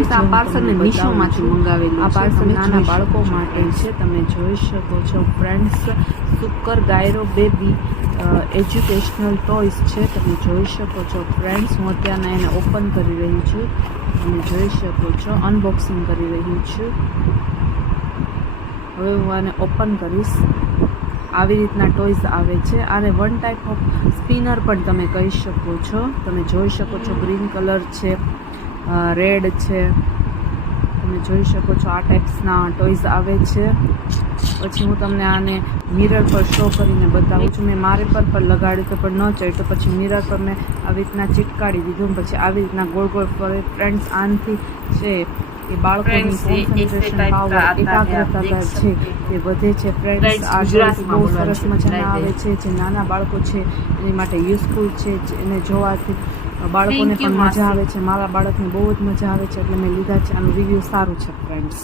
Friends આ parcel મેં મીશોમાંથી મંગાવેલું. આ પાર્સલ નાના બાળકો માટે છે. તમે જોઈ શકો છો ફ્રેન્ડ્સ, સુકર ગાયરો બેબી એજ્યુકેશનલ ટોયસ છે. તમે જોઈ શકો છો ફ્રેન્ડ્સ, હું અત્યારના એને ઓપન કરી રહી છું. તમે જોઈ શકો છો, અનબોક્સિંગ કરી રહી છું. હવે હું આને ઓપન કરીશ. આવી રીતના ટોયસ આવે છે. આને વન ટાઈપ ઓફ સ્પિનર પણ તમે કહી શકો છો. તમે જોઈ શકો છો ગ્રીન કલર છે, રેડ છે. તમે જોઈ શકો છો આ ટાઈપ્સના ટોયસ આવે છે. પછી હું તમને આને મિરર પર શો કરીને બતાવું છું. મેં મારે પર લગાડ્યું તો પણ ન ચડ્યું, તો પછી મિરર પર મેં આવી રીતના ચીટકાડી દીધું. પછી આવી રીતના ગોળ ગોળ ફરે. ફ્રેન્ડ્સ, આનાથી છે એ બાળકોની કોન્સન્ટ્રેશન પાવર, એકાગ્રતા છે એ વધે છે. ફ્રેન્ડ્સ, આ ટોયસ બહુ સરસ મજાના આવે છે. જે નાના બાળકો છે એની માટે યુઝફુલ છે. એને જોવાથી બાળકોને પણ મજા આવે છે. મારા બાળકને બહુ જ મજા આવે છે એટલે મેં લીધા છે. આનું રિવ્યૂ સારું છે ફ્રેન્ડ્સ.